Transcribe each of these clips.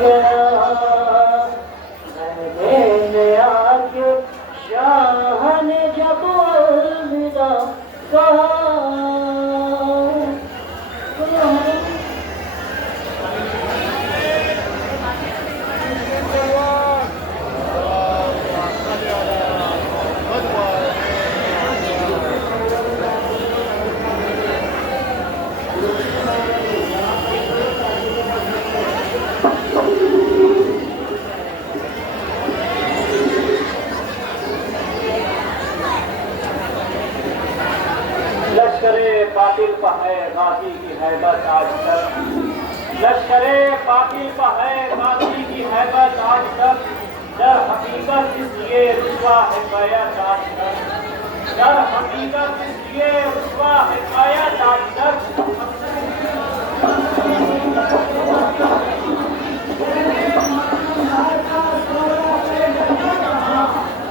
گیا میں آ کے شاہ نے جب الوداع کہا باطل پہ ہے غازی کی ہیبت آج تک لشکر باطل پہ ہے غازی کی ہیبت آج تک در حقیقت اس لیے رسوا ہے بیعت آج تک در حقیقت اس لیے رسوا ہے بیعت آج تک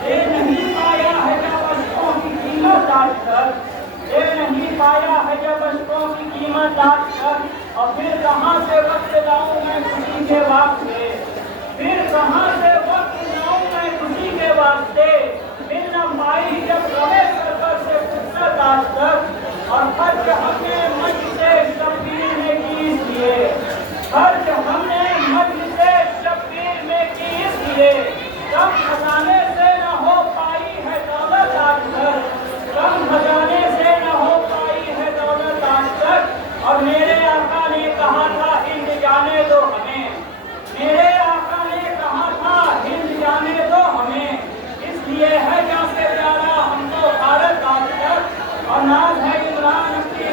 یہ نہیں پایا ہے جب اشکوں کی قیمت آج تک یہ نہیں پایا ہے جب اشکوں کی قیمت آج تک اور پھر کہاں سے وقت لاؤں میں خوشی کے واسطے پھر کہاں سے وقت لاؤں میں خوشی کے واسطے مل نہ پائی جب رہے سرور سے فرصت آج تک اور خرچ ہم نے مجھ سے شبیر میں کی اس لیے خرچ ہم نے مجھ سے شبیر میں کی اس لیے کم خزانے سے نہ ہو پائی ہے دولت آج تک کم خزانے سے نہ ہو پائی ہے دولت آج تک اور میرے آقا نے کہا تھا ہند جانے دو ہمیں میرے آقا نے کہا تھا ہند جانے دو ہمیں اس لیے ہے جہاں سے پیارا ہم کو بھارت آج تک اور ناز ہے عمران کی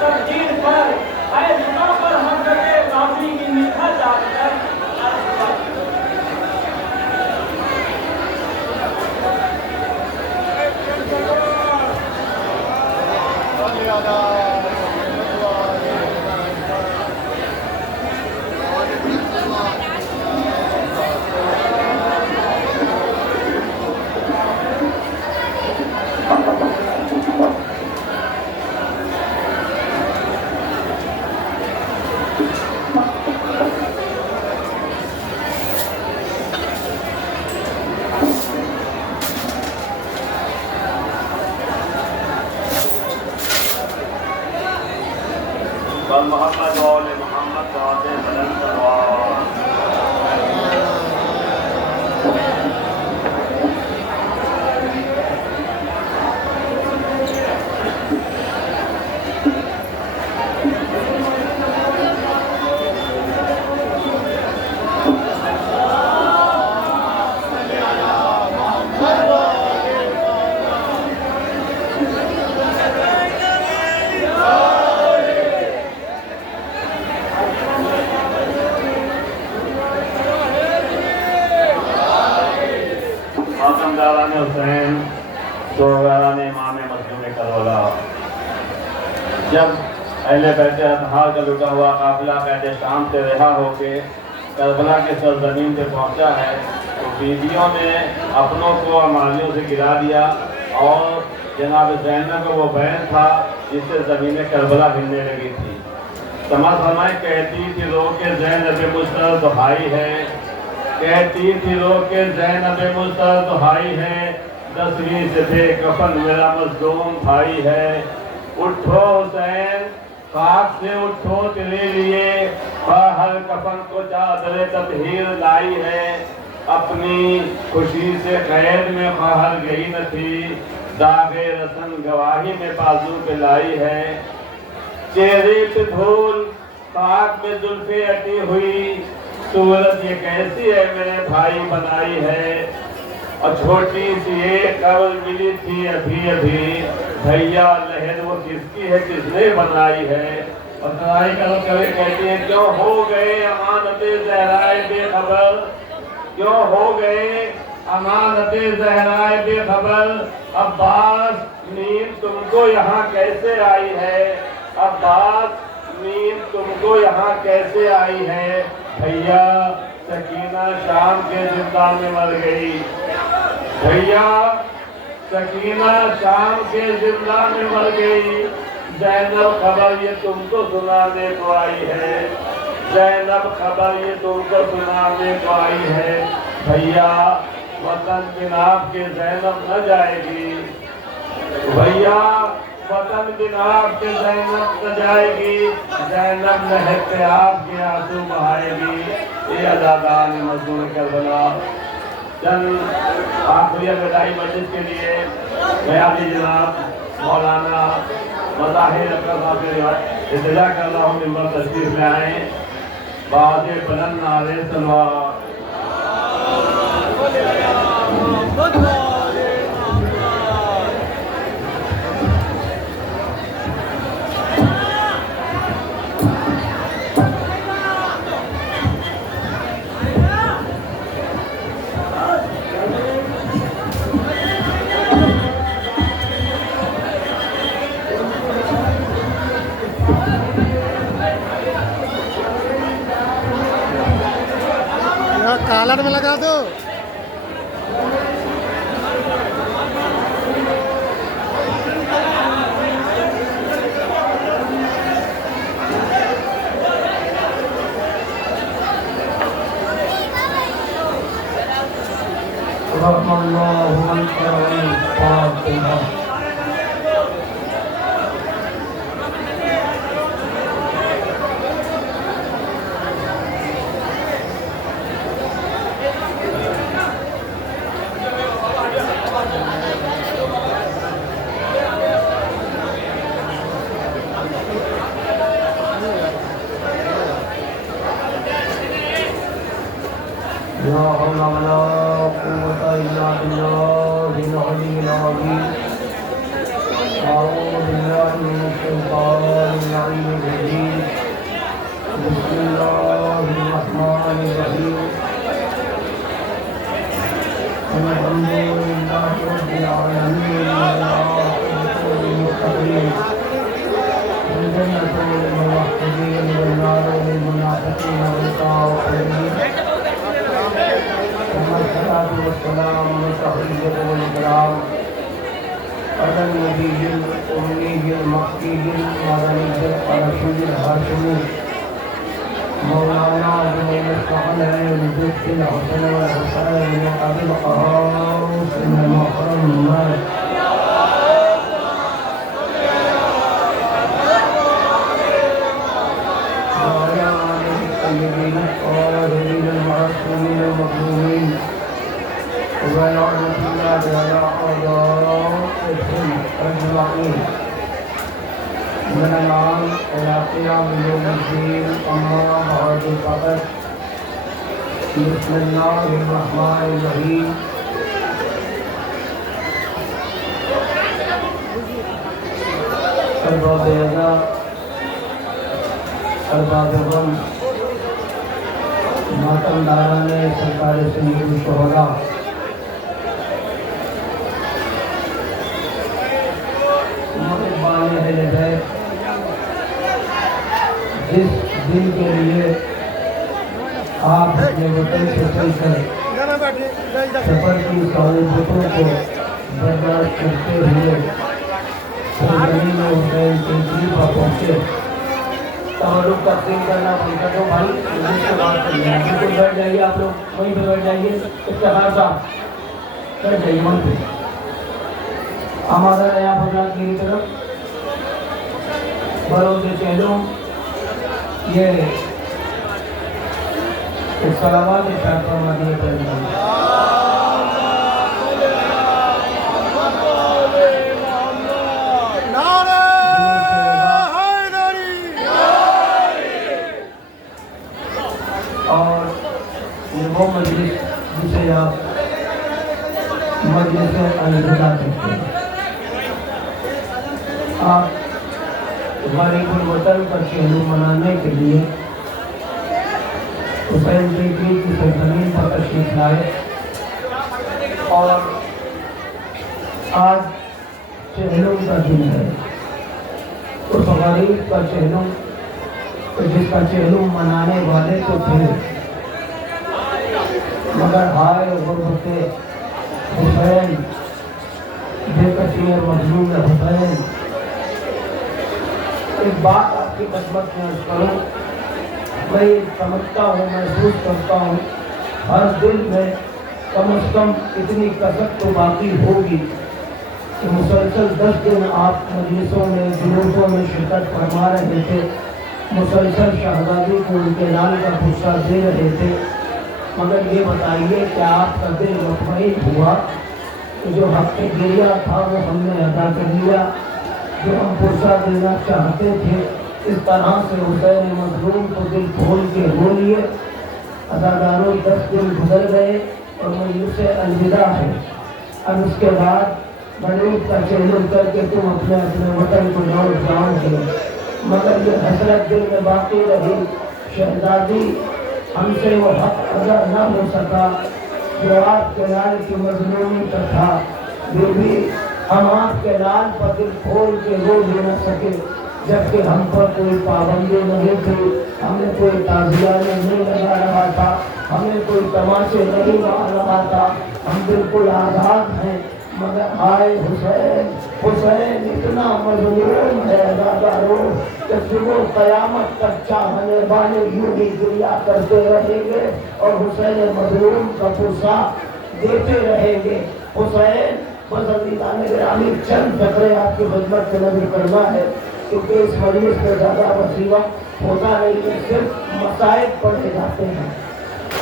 تقدیر پر ہے زباں پر حضرت غازی کی مدحت آج تک محمد وآل محمد وعلى بلند حسین شوہران امام مظلوم کربلا جب اہل بیت اطہار کا لٹا ہوا قافلہ قید شام سے رہا ہو کے کربلا کے سرزمین پہ پہنچا ہے تو بیویوں نے اپنوں کو امالیوں سے گرا دیا اور جناب زینب کا وہ بہن تھا جس سے زمین کربلا ہلنے لگی تھی سمجھ فرمائے کہتی تھی رو کے زینب مشتر دہائی ہے کہتی تھی رو کے زینب مشتر دہائی ہے 10ویں سے تھے کفن میرا مظلوم بھائی ہے اٹھو حسین خاک سے اٹھو تیرے لیے ہر کفن کو چادر تطہیر لائی ہے اپنی خوشی سے قید میں باہر گئی نہ تھی داغ رسن گواہی میں بازو پہ لائی ہے چہرے پہ دھول خاک میں زلفیں اٹی ہوئی صورت یہ کیسی ہے میرے بھائی بنائی ہے اور چھوٹی سی ایک قبر ملی تھی ابھی ابھی بھیا لہر وہ کس کی ہے کس نے بنائی ہے اور سنائی کرو کرے کہتی ہیں کیوں ہو گئے امانت زہرائے بے خبر کیوں ہو گئے امانت زہرائے بے خبر عباس نیند تم کو یہاں کیسے آئی ہے عباس نیند تم کو یہاں کیسے آئی ہے بھیا سکینہ شام کے زندان میں مر گئی بھیا سکینہ شام کے زندان میں مر گئی زینب خبر یہ تم کو سنانے کو آئی ہے زینب خبر یہ تم کو سنانے کو آئی ہے، بھیا وطن بن آپ کے زینب نہ جائے گی، بھیا وطن بن آپ کے زینب نہ جائے گی، زینب نہر پہ آپ کے آنسو بہائے گی۔ یہ عزادار مظلوم کربلا چند آخری وداعی مجلس کے لیے میں علی جناب مولانا مظاہر اکرم صاحب سے التجا کر رہا ہوں، ممبر تشریف میں آئیں، بات بلند نعرے تلوار۔ کالر میں لگا دو۔ رحم اللہ من کرم فاطمہ۔ لا حول ولا قوة إلا بالله العلي العظيم۔ أعوذ بالله من الشيطان اللعين الرجيم۔ بسم الله الرحمن الرحيم۔ الحمد لله رب العالمين والعاقبة للمتقين والجنة للموحدين والنار للمنافقين والكافرين، ثم الصلاة والسلام والتحية والإكرام على النبي الأمي المكي المدني الرشيد الهاشمي مولانا جميل الثقلين زيد الحسن والحسين بن أبي القاسم المحمد وعلى آله الطيبين الطاهرين المعصومين المظلومين، ولعنة الله على أعدائهم أجمعين من الآن إلى قيام يوم الدين، أما بعد فقد بسم الله الرحمن الرحيم۔ ارباب رضا، ارباب غم، ماتم داران سرکار سید الشہداء، محبان اہل بیت، جس دن کے لیے آپ اپنے وطن سے چل کر سفر کی صعوبتوں کو برداشت کرتے ہوئے سرزمین حسین کے قریب پہنچے۔ تعلق تقسیم کرنا پڑتا تو بھائی مجھے سے بات کرنا ہے، بالکل بیٹھ جائیے، آپ لوگ وہیں پہ بیٹھ جائیے، افتخار صاحب بیٹھ جائیے وہیں پہ۔ ہمارا نیا بازار کی طرف بروز چہلوں یہ سلامات اشارت فرما دیے پہلے۔ اور یہ وہ مجلس جسے آپ مجلس الوداع کہتے ہیں۔ آپ غریب الوطن کا شہر منانے کے لیے حسین بیٹی کی سرزمین پر تشریف لائے، اور آج چہلوں کا دن ہے، اس غریب کا چہلوں جس کا چہلوں منانے والے تو تھے، مگر ہائے غربت حسین، بے کثیر مظلوم حسین۔ ایک بات آپ کی خدمت میں عرض کروں، میں یہ سمجھتا ہوں، محسوس کرتا ہوں ہر دل میں کم از کم اتنی کثرت تو باقی ہوگی کہ مسلسل 10 دن آپ مجلسوں میں جلوسوں میں شرکت فرما رہے تھے، مسلسل شہزادی کو ان کے لال کا غصہ دے رہے تھے، مگر یہ بتائیے کہ آپ کا دل مطمئن ہوا کہ جو حق گریہ تھا وہ ہم نے ادا کر لیا، جو ہم غصہ دینا چاہتے تھے اس طرح سے حسین مظلوم کو دل کھول کے رو لیے۔ عزاداروں 10 دن گزر گئے اور مجلس الوداع ہے، اب اس کے بعد بنود کا چیلنج کر کے تم اپنے اپنے وطن کو لوٹ جاؤ گے، مگر یہ حسرت دل میں باقی رہی، شہزادی ہم سے وہ حق ادا نہ ہو سکا جو آپ کے لال کی مظلومی کا تھا، بھی ہم آپ کے لال پر دل کھول کے رو بھی نہ سکے، جبکہ ہم پر کوئی پابندی نہیں تھی، ہمیں کوئی تعزیہ نہیں لگا رہا تھا، ہمیں کوئی تماشے نہیں لگا رہا تھا، ہم بالکل آزاد ہیں، مگر آئے حسین، حسین اتنا مظلوم ہے عزاداروں کہ صبح قیامت تک چاہنے والے یوں ہی گریہ کرتے رہیں گے اور حسین مظلوم کا غصہ دیتے رہیں گے۔ حسین بس عزیزان گرامی چند فقرے آپ کی خدمت سے نظر کرنا ہے کیونکہ اس مجلس میں زیادہ وسیع وقت ہوتا نہیں ہے، صرف مسائل پڑھے جاتے ہیں۔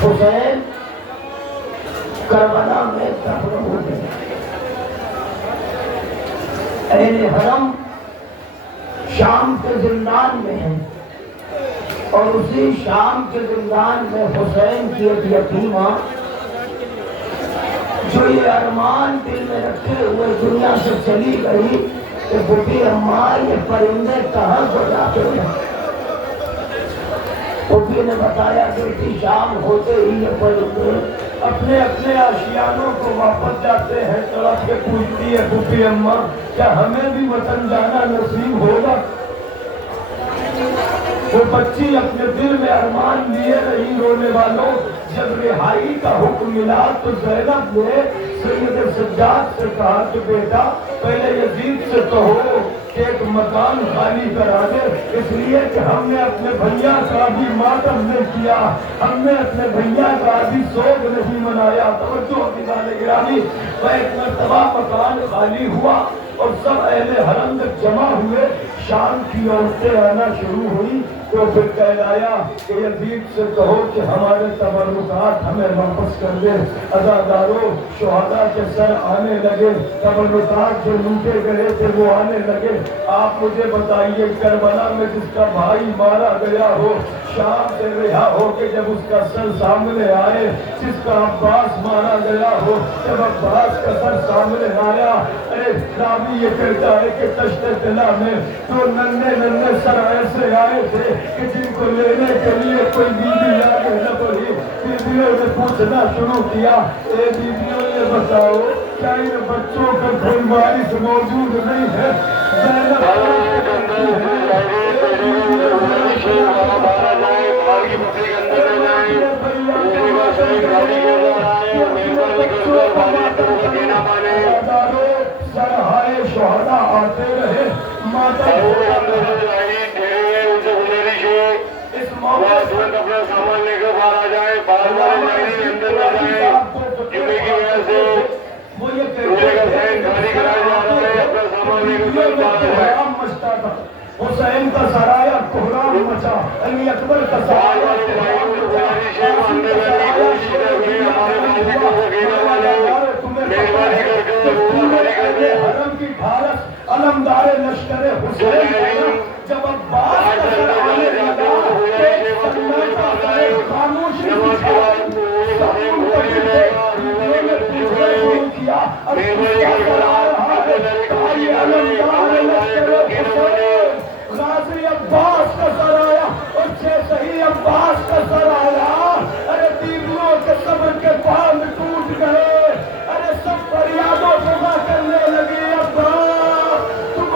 حسین کربلا میں دفن ہو گئے، اہل حرم شام کے زندان میں ہیں اور اسی شام کے زندان میں حسین کی ایک یتیمہ جو یہ ارمان دل میں رکھے ہوئے دنیا سے چلی گئی کہ بھٹی اماں یہ پرندے کہاں کو جاتے ہیں۔ بھٹی نے بتایا بیٹی شام ہوتے ہی یہ پرندے اپنے اپنے آشیانوں کو واپس جاتے ہیں، تڑپ کے پوچھتی ہے بھٹی اماں کیا ہمیں بھی وطن جانا نصیب ہوگا؟ وہ بچی اپنے دل میں ارمان لیے رہی رونے والوں، جب رہائی کا حکم ملا تو زینب نے سید سجاد سے کہا کہ بیٹا پہلے یزید سے کہو کہ ایک مکان خالی کرا دے، اس لیے کہ ہم نے اپنے بھیا کا بھی ماتم نہیں کیا، ہم نے اپنے بھیا کا بھی سوگ نہیں منایا۔ توجہ عزیزان گرامی، ایک مرتبہ مکان خالی ہوا اور سب اہل حرم جب جمع ہوئے، شام کی عورتیں آنا شروع ہوئی تو پھر کہلایا کہ یزید سے کہو کہ ہمارے تبرکات ہمیں واپس کر دے۔ عزاداروں شہداء کے سر آنے لگے، تبرکات جو لوٹے گئے تھے وہ آنے لگے۔ آپ مجھے بتائیے کربلا میں جس کا بھائی مارا گیا ہو، شام سے رہا ہو کے جب اس کا سر سامنے آئے، جس کا عباس مارا گیا ہو جب عباس کا سر سامنے آیا، ارے راوی یہ کہتا ہے کہ تشت دلہ میں جو ننھے ننھے سر ایسے آئے تھے کہ جن کو لینے کے لیے کوئی بیوی آگے نہ بڑھی، بیویوں نے پوچھنا شروع کیا اے بیویوں یہ بتاؤ کیا ان بچوں کا کوئی وارث موجود نہیں ہے؟ زینب سرہائے شہداء آتے رہے، ماتا اس موقع اپنا سامان لے کر باہر آ جائے، باہر اندر نہ جائے، جمعے کی وجہ سے روزے کا سین خالی کرایا جا رہا ہے، اپنا سامان لے کر باہر آ جائے۔ حسین کا سرایہ کوہرام مچا، علی اکبر کا سرایہ حرم کی بھارت علمدار لشکر حسین جب عباس کا سر آنے لگا ایک سناٹا سر خاموشی بچھائی، سب منتظر پوچھنے شروع کیا اب کس کا سر آ رہا ہے؟ بھائی علمدار لشکر حسین غازی عباس کا سر آیا، اور جیسے ہی عباس کا سر آیا ارے بیویوں کے صبر کے باندھ ٹوٹ گئے، ارے سب فریاد و بغا کرنے لگے عباس تم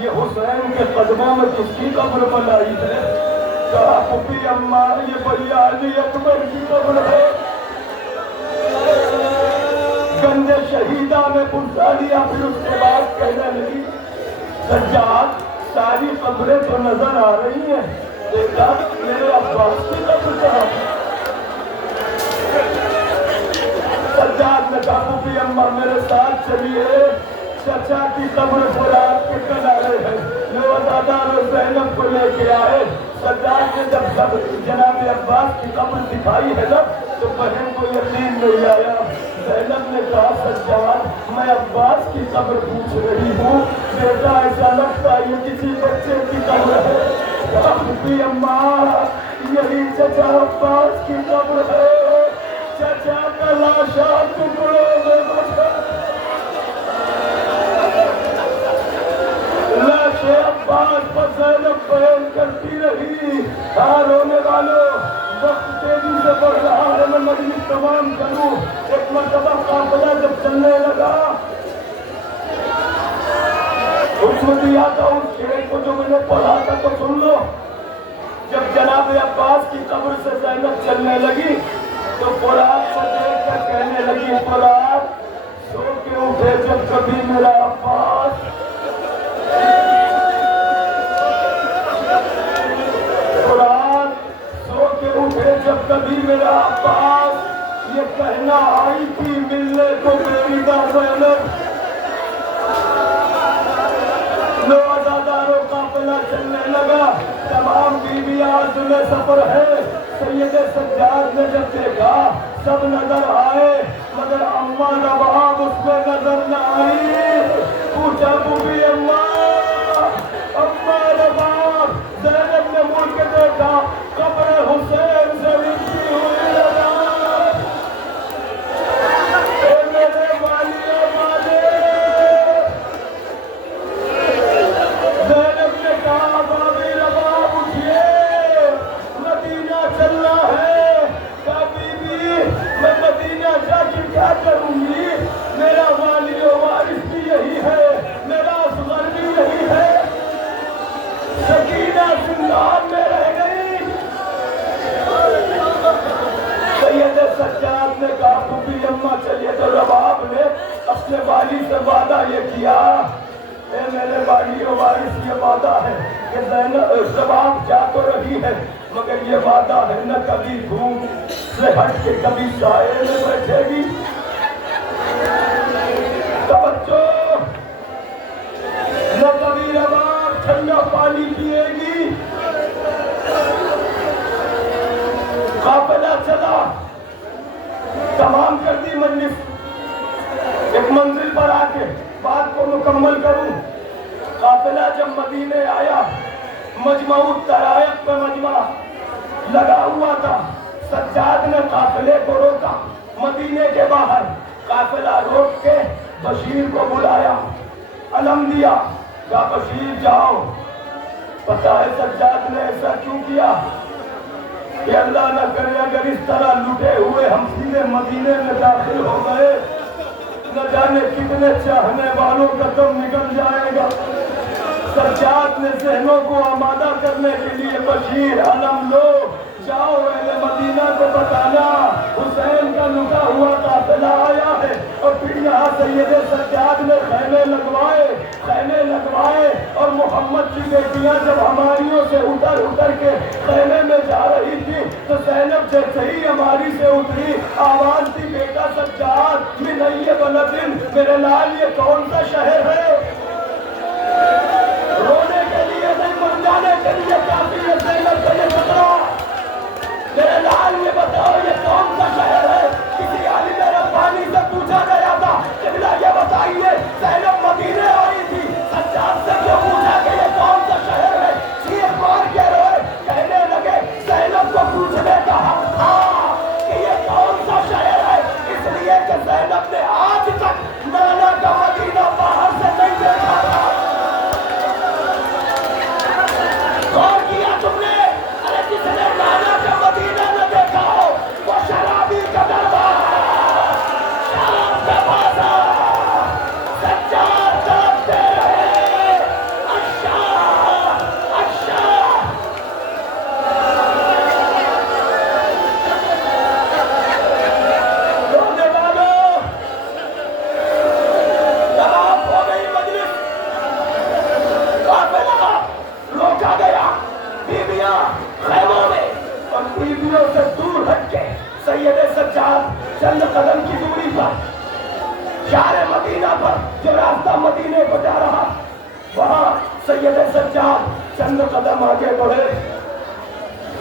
یہ حسین کے قدموں میں کس کی قبر بنائی ہے؟ کہا پھپھی اماں یہ بھیا علی اکبر کی قبر ہے۔ گنج شہیدہ میں پرسا لیا، پھر اس کے بعد کہنے لگی سجاد ساری قبریں تو نظر آ رہی ہیں، دیکھا میرے عباس کی قبر کہاں؟ سجاد نے کہا پھپھی اماں میرے ساتھ چلیے، چچا کی قبر فرات کے کنارے ہے، نوزادان اور زینب کو لے کے آئے۔ سجاد نے جب جناب عباس کی قبر دکھائی ہے نا تو بہن کو یقین نہیں آیا۔ زینب نے کہا سجاد میں عباس کی قبر پوچھ رہی ہوں، بیٹا ایسا لگتا ہے یہ کسی بچے کی قبر ہے۔ کہا پھپھی اماں یہی چچا عباس کی قبر ہے، چچا کا لاشا ٹکڑوں میں بچا۔ لاشے عباس پر زینب بیان کرتی رہی، ہاں رونے والوں وقت تیزی سے بڑھ رہا ہے، میں مجلس تمام کروں۔ ایک مرتبہ قافلہ جب چلنے لگا، حکم دیا تھا اس شعر کو جو میں نے پڑھا تھا تو سن لو۔ جب جناب عباس کی قبر سے زینب چلنے لگی تو فرات سے دیکھ کر کہنے لگی فرات سو کے اٹھے جب کبھی میرا عباس، جب کبھی میرا عباس یہ کہنا آئی تھی ملنے کو میری دا زینب۔ نوزاداروں قافلہ چلنے لگا، تمام بیویاں عزم سفر ہے۔ سید سجاد نے جب دیکھا سب نظر آئے مگر اماں نواب اس میں نظر نہ آئی۔ پوچھا پھپھی اماں نواب، زینب نے مڑ کے دیکھا قبر حسین سے لکھی ہوئی لگا، اے میرے والیو والے۔ زینب نے کہا بابی نواب اٹھئے، مدینہ چلنا ہے۔ کہا بی بی میں مدینہ جا کے کیا کروں گی، میرا والیو وارث بھی یہی ہے، میرا اصغر بھی یہی ہے۔ سکینہ زندان میں رہ گئی۔ سید سجاد نے کہا پھپھی اماں چلیے، تو رباب نے اپنے والی سے وعدہ یہ کیا، اے میرے والیو وارث یہ وعدہ ہے کہ زینب رباب جا تو رہی ہے مگر یہ وعدہ ہے نہ کبھی دھوپ سے ہٹ کے کبھی سائے میں بیٹھے گی۔ توجہ، نہ کبھی رباب ٹھنڈا پانی پیے گی۔ قافلہ چلا، تمام کر دی مجلس۔ ایک منزل پر آ کے بات کو مکمل کروں۔ قافلہ جب مدینے آیا، مجمع الطرائق پہ مجمع لگا ہوا تھا۔ سجاد نے قافلے کو روکا مدینے کے باہر، قافلہ روک کے بشیر کو بلایا، علم دیا، کہا بشیر جاؤ۔ پتہ ہے سجاد نے ایسا کیوں کیا کہ اللہ نہ کرے اگر اس طرح لٹے ہوئے ہم سیدھے مدینے میں داخل ہو گئے نہ جانے کتنے چاہنے والوں کا دم نکل جائے گا۔ سجاد نے ذہنوں کو آمادہ کرنے کے لیے بشیر علم لو، جاؤ اہل مدینہ کو بتانا حسین کا لٹا ہوا قافلہ آیا ہے۔ اور پھر یہاں سید سجاد نے خیمے لگوائے اور محمد کی بیٹیاں جب ہماریوں سے اتر کے خیمے میں جا رہی تھی تو زینب جیسے ہی ہماری سے اتری آواز تھی بیٹا سجاد من ای بلدن، میرے لال یہ کون سا شہر ہے؟ رونے کے لیے نہیں مر جانے کے لیے کافی ہے زینب کا یہ خطرہ۔ میرے لال یہ بتاؤ یہ کون سا شہر ہے؟ کسی عالم ربانی سے پوچھا گیا تھا قبلہ یہ بتائیے زینب مدینے آئی تھی، سجاد سے کیوں پوچھا کہ یہ کون سا شہر ہے؟ چیخ مار کے روئے، کہنے لگے زینب کو پوچھنے کا حق تھا کہ یہ کون سا شہر ہے، اس لیے کہ زینب نے آج تک نانا کا مدینہ باہر سے نہیں دیکھا تھا۔ چند قدم کی دوری پر شہر مدینہ پر جو راستہ مدینے کو جا رہا، وہاں سید سجاد چند قدم آگے بڑھے.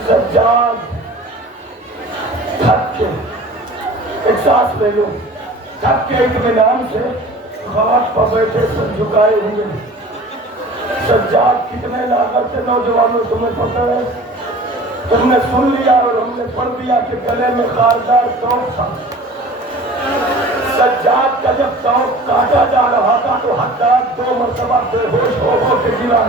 سجاد تھک کے، ایک سانس لے لو، تھک کے اطمینان سے خاک پر بیٹھے سر جھکائے ہوئے. سجاد کتنے لاغر تھے نوجوانوں، تمہیں پتہ ہے؟ تم نے سن لیا اور ہم نے پڑھ دیا کہ گلے میں خاردار توق تھا. سجاد کا جب توق کاٹا جا رہا تھا تو حداد 2 مرتبہ بے ہوش ہو کے گرا،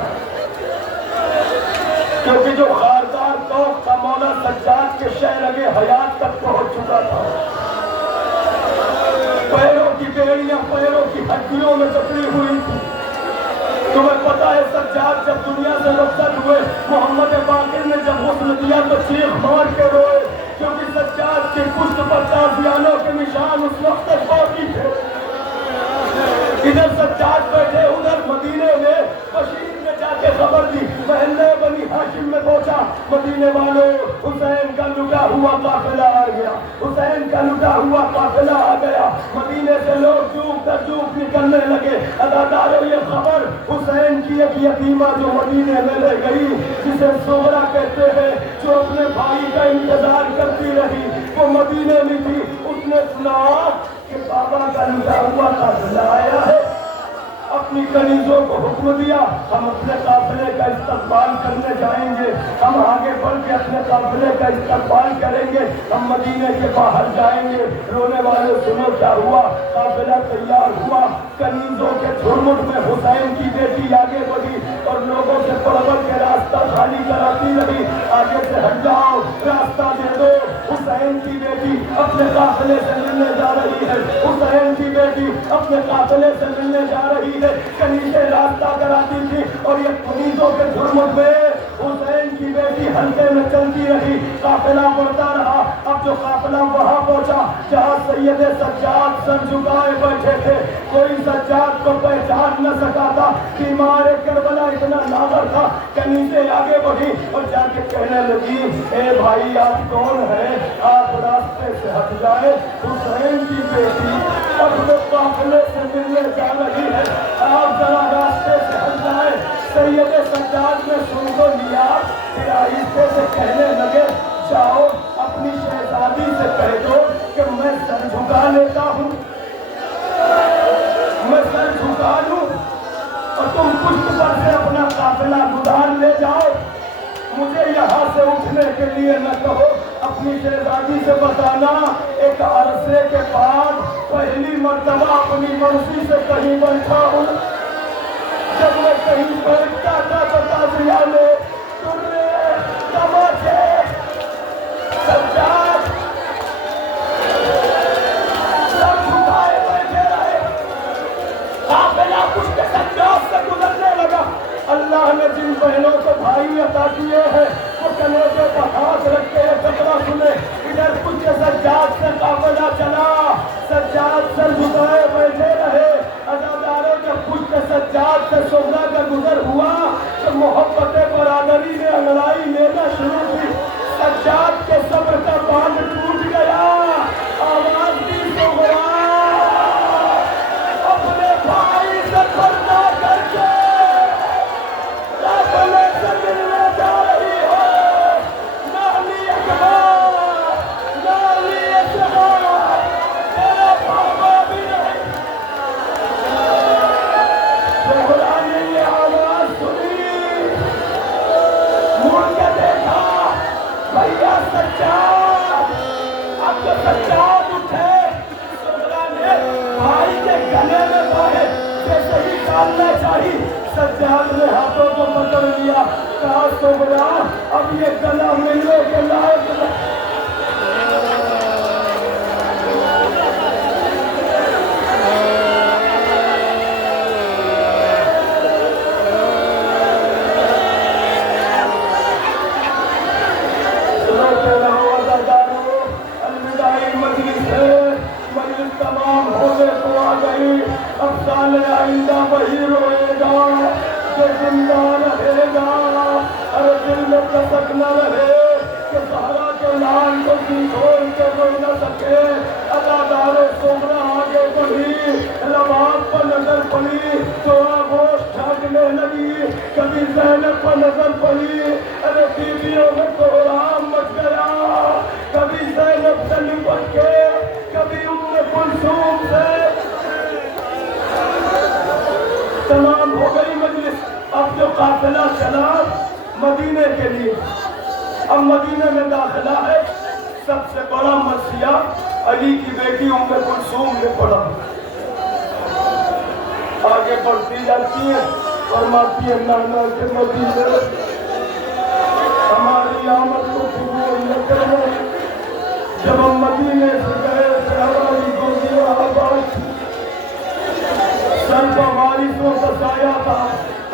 کیونکہ جو خاردار توق تھا مولا سجاد کے شہرگِ حیات تک پہنچ چکا تھا. پیروں کی بیڑیاں پیروں کی ہڈیوں میں جکڑی ہوئی تھی. تمہیں پتا ہے سجاد جب دنیا سے رخصت ہوئے، محمد باقر نے جب غسل دیا تو چیخ مار کے روئے، کیونکہ سجاد کے پشت پر تازیانوں کے نشان اس وقت تک باقی تھے. ادھر سجاد بیٹھے، ادھر مدینے میں بشیر نے جا کے خبر دی، محلے بنی ہاشم میں پہنچا، مدینے والوں حسین کا لٹا ہوا قافلہ آ گیا، حسین کا لٹا ہوا قافلہ آ گیا. مدینے سے لوگ جوک در جوک نکلنے لگے. ادادارو یہ خبر حسین کی ایک یتیمہ جو مدینے میں رہ گئی، جسے صغرا کہتے ہیں، جو اپنے بھائی کا انتظار کرتی رہی، وہ مدینے میں تھی. اس نے سنا کہ بابا کا لٹا ہوا قافلہ آیا ہے. اپنی کنیزوں کو حکم دیا، ہم اپنے قافلے کا استقبال کرنے جائیں گے، ہم آگے بڑھ کے اپنے قافلے کا استقبال کریں گے، ہم مدینے کے باہر جائیں گے. رونے والے سنو کیا ہوا. قافلہ تیار ہوا، کنیزوں کے جھرمٹ میں حسین کی بیٹی آگے بڑھی اور لوگوں سے پڑھ کے راستہ خالی کراتی رہی. آگے سے ہٹ جاؤ، راستہ دے دو. حسین کی بیٹی اپنے قافلے سے ملنے جا رہی ہے، حسین کی بیٹی اپنے قافلے سے ملنے جا رہی ہے. کنیزیں راستہ کراتی تھی اور یہ کنیزوں کے جھرمٹ میں حسین کی بیٹی ہلکے میں چلتی رہی. قافلہ بڑھتا رہا. اب جو قافلہ وہاں پہنچا جہاں سید سجاد سر جھکائے بیٹھے تھے، کوئی سجاد کو پہچان نہ سکا تھا. بیمار کربلا اتنا لاغر تھا. کنیزیں آگے بڑھی اور جا کے کہنے لگی، اے بھائی آپ کون ہیں؟ آپ راستے سے ہٹ جائے، حسین کی بیٹی اپنے قافلے سے ملنے جا رہی ہے، آپ ذرا راستے سے ہٹ جائیں. سید سجاد نے سن کو لیا، پھر آہستہ سے کہنے لگے، جاؤ اپنی شہزادی سے کہہ دو کہ میں سر جھکا لیتا ہوں، میں سر جھکا لوں اور تم پشت پر سے اپنا قافلہ گزار لے جاؤ. مجھے یہاں سے اٹھنے کے لیے نہ کہو. اپنی شہزادی سے بتانا ایک عرصے کے بعد پہلی مرتبہ اپنی مرضی سے کہیں بیٹھا ہوں. جب میں کہیں بیٹھتا تھا تو تازیہ میں ترے تماچے سجاد سر جھکائے بیٹھے رہے. قافلہ پشت سجاد سے گزرنے لگا. اللہ نے جن بہنوں کو بھائی عطا کیے ہیں وہ کنیزے کا ہاتھ رکھ کے یہ خطرہ سنے. ادھر کچھ سجاد سے قافلہ چلا، سجاد سر جھکائے بیٹھے رہے. عزاداروں جب کچھ سجاد سے صغرا کا گزر ہوا تو محبت برادری نے انگڑائی لینا شروع کی. سجاد کے صبر کا باندھ ٹوٹ گیا. آواز دی صغرا اپنے بھائی سے پردہ کر کے قافلے سے ملنے جا رہی ہو. نالی اکبر، نالی اصغر، تیرا بابا بھی نہیں. صغرا نے یہ آواز سنی، مڑ کے دیکھا، بھیا سجاد. اب جو سجاد اٹھے، صغرا نے بھائی کے گلے میں باہر جیسے ہی ڈالنا چاہی، سجاد نے ہاتھوں کو پکڑ لیا. کہا صغرا اب یہ گلا ملنے کے لائق نہیں. الوداعی مجلس ہے، مجلس تمام ہونے کو آ گئی. اب سال آئندہ وہی روئے گا جو زندہ رہے گا. ارے دل میں کسک نہ رہے کہ سہارا کے جلال کو چھوڑ کے رو نہ سکے، ادادار سومرا آگے بڑھی، لباب پر نظر پڑی تو آغوش ٹھاکنے لگی، کبھی زینب پر نظر پڑی، ارے بیویوں میں کوہرام مچ گیا، کبھی زینب سے لپٹ کے، کبھی ام کلثوم سے، تمام ہو گئی مجلس۔ اب جو قافلہ چلا مدینے کے لیے، اب مدینے میں داخلہ ہے، سب سے بڑا مرثیہ علی کی بیٹی ام کلثوم نے پڑھا، آگے بڑھتی جاتی ہے، فرماتی ہے نانا کے مدینے ہماری آمد کو قبول نہ کرو، جب ہم مدینے سے گئے تھے ہماری گودیاں آباد تھی، سر پر وارثوں کا سایہ تھا،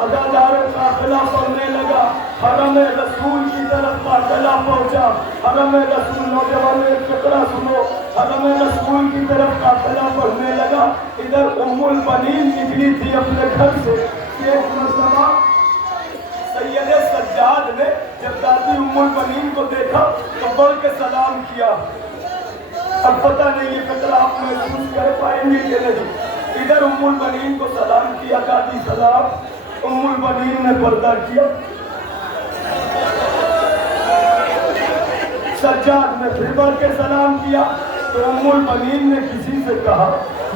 ادادار قافلہ پڑھنے لگا، حرم رسول کی طرف قافلہ پہنچا، حرم رسول، نوجوان ایک فقرہ سنو، حرم رسول کی طرف قافلہ پڑھنے لگا، ادھر ام البنین نکلی تھی اپنے گھر سے، کہ ایک مرتبہ سید سجاد نے جب دادی ام البنین کو دیکھا تو بڑھ کے سلام کیا۔ اب پتہ نہیں یہ فقرہ آپ محسوس کر پائیں گے کہ نہیں، ادھر ام البنین کو سلام کیا، دادی سلام، ام البنین نے پردہ کیا، سجاد نے پھر بڑھ کے سلام کیا، تو ام البنین نے کسی سے کہا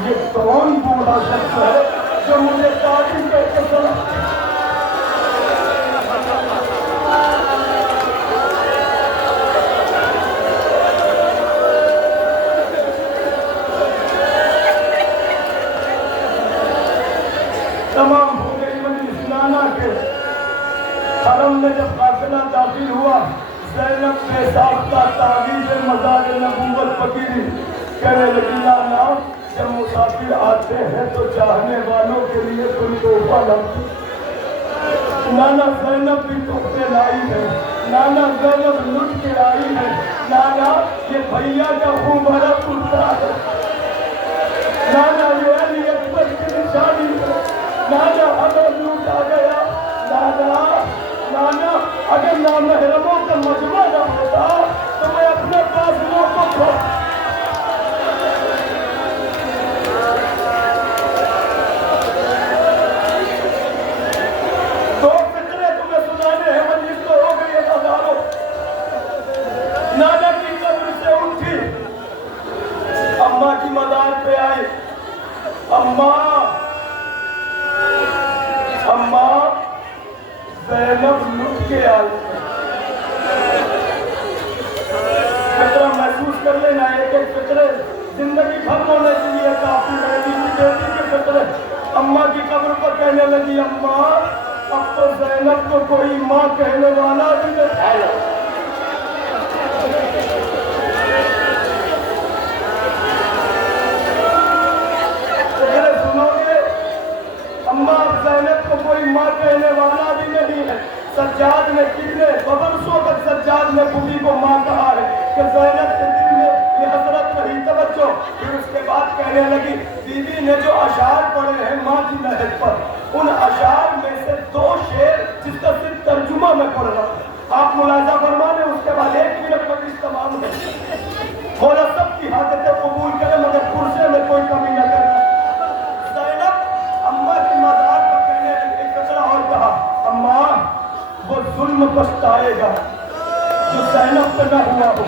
یہ کون بوڑھا شخص ہے جو مجھے دادی کہہ کے سلام کیا؟ تمام ہو گئی مجلس نانا کے، حرم میں جب قافلہ داخل ہوا، زینب نے ساختہ تعویذ مزار نبوت پکڑی، کہنے لگی نانا جب مسافر آتے ہیں تو چاہنے والوں کے لیے کوئی تحفہ لاتی، نانا زینب بھی تحفے لائی ہے، نانا زینب لٹ کے آئی ہے، نانا یہ بھیا کا خون بھرا کرتا ہے، نانا یہ علی اکبر کی نشانی ہے، نانا ہمیں لوٹ آ گیا، نانا اگر نامحرموں کا مجمع نہ ہوتا تو میں اپنے بازوؤں کو کھو، دو فقرے تمہیں سنانے ہیں، مجلس تو ہو گئی ہے ہزاروں۔ نانا کی قبر سے اٹھی، اماں کی مزار پہ آئی، اماں زینب لٹ کے آئی، فقرہ محسوس کر لینا، ایک ایک فقرے زندگی بھر ہونے کے لیے کافی ہے، بیٹی کے فقرے۔ اماں کی قبر پر کہنے لگی اماں اب تو زینب کو کوئی ماں کہنے والا بھی نہیں، اماں زینب کو کوئی ماں کہنے والا بھی نہیں ہے۔ سجاد نے کتنے برسوں تک سجاد نے بوبی کو ماں کہا ہے کہ زینب کے دل میں یہ حسرت رہی، توجہ۔ پھر اس کے بعد کہنے لگی بیوی نے جو اشعار پڑھے ہیں ماں کی لہج پر، ان اشعار میں سے دو شعر جس کا صرف ترجمہ میں پڑھ رہا ہوں، آپ ملاحظہ فرما لیں، اس کے بعد 1 منٹ مجلس تمام ہے، مولا سب کی حاجتیں قبول کرے مگر پرسے میں کوئی کمی نہ کرے۔ مزار پر کہنے لگے، ایک فقرہ اور کہا اماں وہ ظلم پچھتائے گا جو زینب پہ نہ ہوا ہو،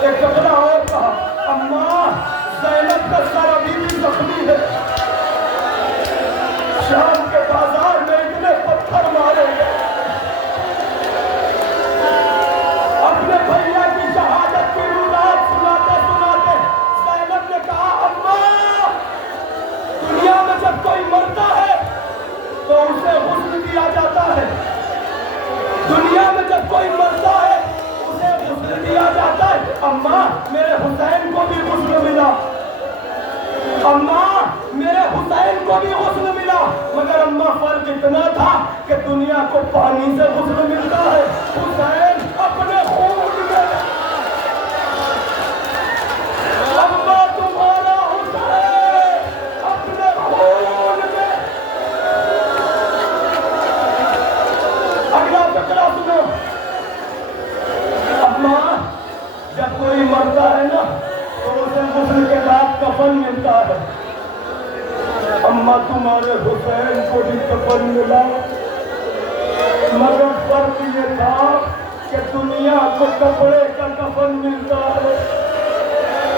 ایک فقرہ اور کہا اماں زینب کا سر ابھی بھی زخمی ہے، شام کے بازار میں اتنے پتھر مارے گئے، اپنے بھیا کی شہادت کی رونات سناتے سناتے زینب نے کہا اماں دنیا میں جب کوئی مرتا ہے تو اسے غسل دیا جاتا ہے، دنیا میں جب کوئی مرتا ہے اسے غسل دیا جاتا ہے، اماں میرے حسین کو بھی غسل ملا، اماں میرے حسین کو بھی غسل ملا، مگر اماں فرق اتنا تھا کہ دنیا کو پانی سے غسل ملتا ہے، حسین اپنے خون میں، اماں تمہارا حسین اپنے خون میں۔ اگلا فقرہ سنو، ہمارے حسین کو بھی کفن ملا، مگر فرق یہ تھا کہ دنیا کو کپڑے کا کفن ملتا ہے،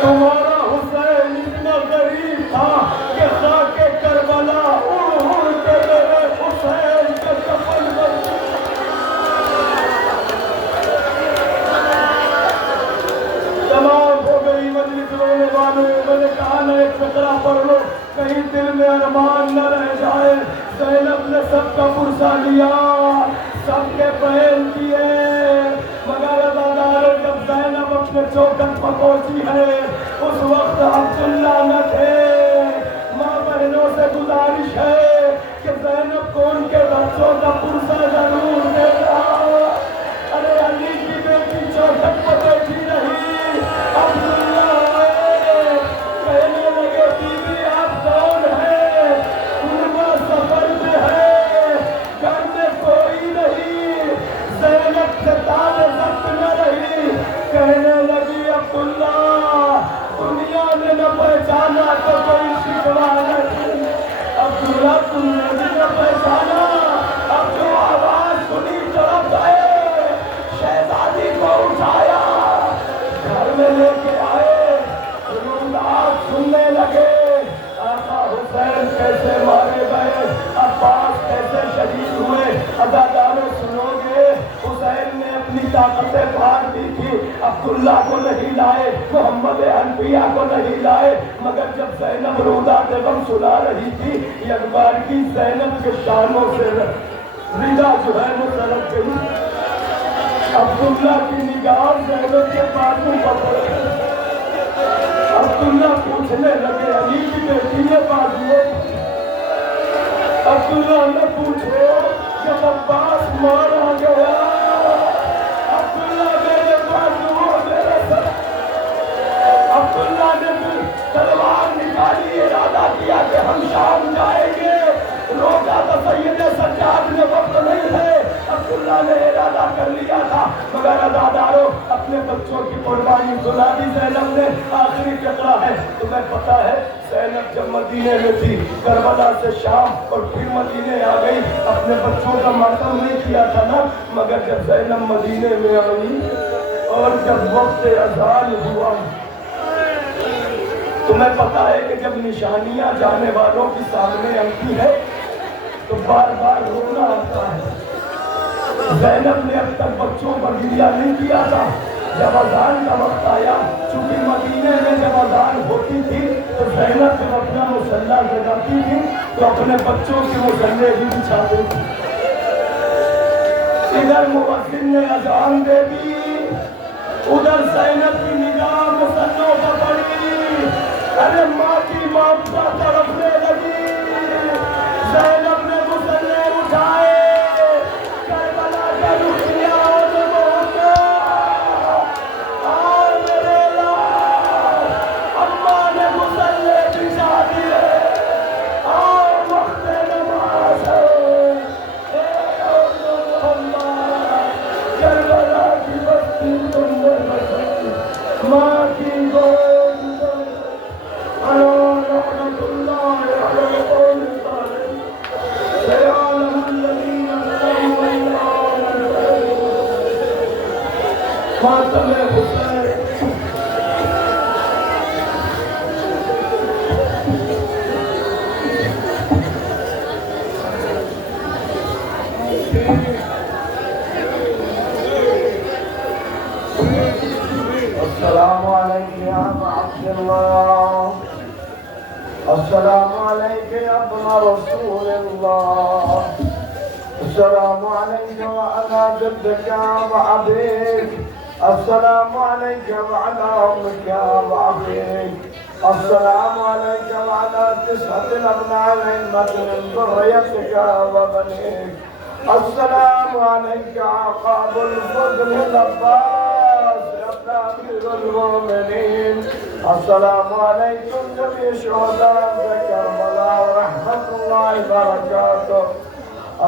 تمہارا حسین اتنا غریب تھا کہ خاک کربلا اڑ اڑ کے میرے حسین کا کفن بن گیا۔ تمام ہو گئی مجلس رونے والوں، میں نے کہا نہ ایک فقرہ پڑھ لو کہیں دل میں ارمان نہ رہ جائے۔ زینب نے سب کا پرسہ لیا، سب کے بہن کیے، مگر عزاداروں جب زینب اپنے چوکھٹ پر پہنچی ہے اس وقت عبداللہ نہ تھے۔ ماں بہنوں سے گزارش ہے کہ زینب کو ان کے بچوں کا پرسہ ضرور دینا۔ ارے علی کی بیٹی چوکھٹ پر بیٹھی رہی، عبداللہ آئے، کہنے لگے بیوی آپ کون ہیں؟ انما سفر میں ہے، گھر میں کوئی نہیں۔ زینب سے تاب ضبط نہ رہی، کہنے لگی عبداللہ دنیا نے نہ پہچانا تو کوئی شکوہ نہیں، عبداللہ تم نے بھی نہ پہچانا، اب جو آواز سنی طرف آئے، شہزادی کو اٹھایا، گھر میں لے کے آئے، رودات سننے لگے، آقا حسین کیسے مارے گئے، عباس کیسے شہید ہوئے۔ عزاداروں سنو گے، حسین نے اپنی طاقتیں بھاگ دی تھی، عبداللہ کو نہیں لائے، محمد حنفیہ کو نہیں لائے، مگر جب زینب رودات غم سنا رہی تھی، یکبار کی زینب کے شانوں سے رضا جو ہے وہ سلک گئی۔ عبداللہ کی نگاہ زینب کے بازو پر پڑی، عبداللہ پوچھنے لگے علی کی بیٹی نے بازو، عبداللہ نے پوچھو جب عباس مارا گیا، عبداللہ میرے بازو میرے سر، عبداللہ نے تلوار نکالی، ارادہ کیا کہ ہم شام جائیں گے، روکا تو سید سجاد نے وقت نہیں ہے، عبداللہ نے ارادہ کر لیا تھا، مگر عزاداروں اپنے بچوں کی قربانی سنا دی زینب نے۔ آخری فقرہ ہے، تمہیں پتا ہے زینب جب مدینے میں تھی، کربلا سے شام اور پھر مدینے آ گئی، اپنے بچوں کا ماتم نہیں کیا تھا نا، مگر جب زینب مدینے میں آئی اور جب وقت اذان ہوا، تمہیں پتا ہے کہ جب نشانیاں جانے والوں کی سامنے آتی ہے تو بار بار رونا آتا ہے۔ زینب نے اب تک بچوں پر گریہ نہیں کیا تھا، جب اذان کا وقت آیا، چونکہ مدینے میں جب اذان ہوتی تھی تو زینب جب اپنا مصلی لگاتی تھی تو اپنے بچوں کے مصلی بھی بچھاتے تھی۔ ادھر مؤذن نے اذان دے دی، ادھر زینب کی نگاہ مصلوں پر پڑی، ارے ماں کی مامتا تڑپنے لگی، زینب نے مصلی اٹھائے، کربلا کا رخ کیا اور بولا، آ میرے لال، اماں نے مصلی بچھا دیے، آؤ وقت نماز ہے، اے اللہ، کربلا کی بستی تم نے بچائی، ماں کی گود خاتم حسین۔ السلام علیکم یا عبداللہ، السلام علیکم یا ابن رسول اللہ، السلام علیکم وعلا جدک وعبیک، السلام علیکم وعلا امک وعبیک، السلام علیکم وعلا تسعة الابناء الائمة من ذريتك وبنيك، السلام علیکم عقاب الفضل العباس امیر المومنین، السلام علیکم جميع شہداء کربلا ورحمۃ اللہ وبرکاتہ،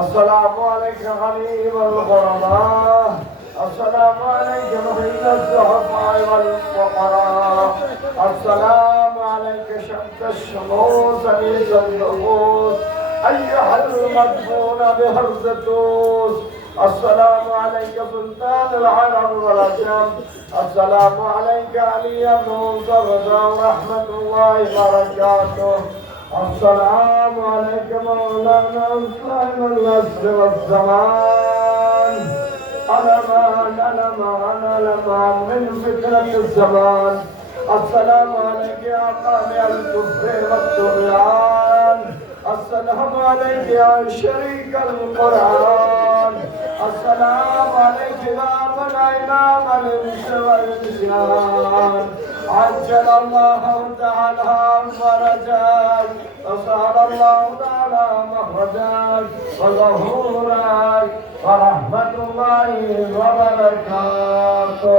السلام علیکم غریب الغرباء، السلام عليك مهين الضعفاء والفقراء السلام عليك شمس الشموس أنيس النفوس أيها المدفون بهرز الدوس السلام عليك سلطان العرب والعجم السلام عليك علي بن صبدا ورحمة الله وبركاته السلام عليك مولانا صاحب النصر والزمان ألمان ألمان ألمان من فتنة الزمان السلام عليك يا قامع الكفر والطغيان السلام عليك يا شريك القرآن السلام عليك يا من إمام الإنس والإنسان عجل الله تعالى فرجاك وسهل الله تعالى مخرجاك وظهورك ورحمة الله وبركاته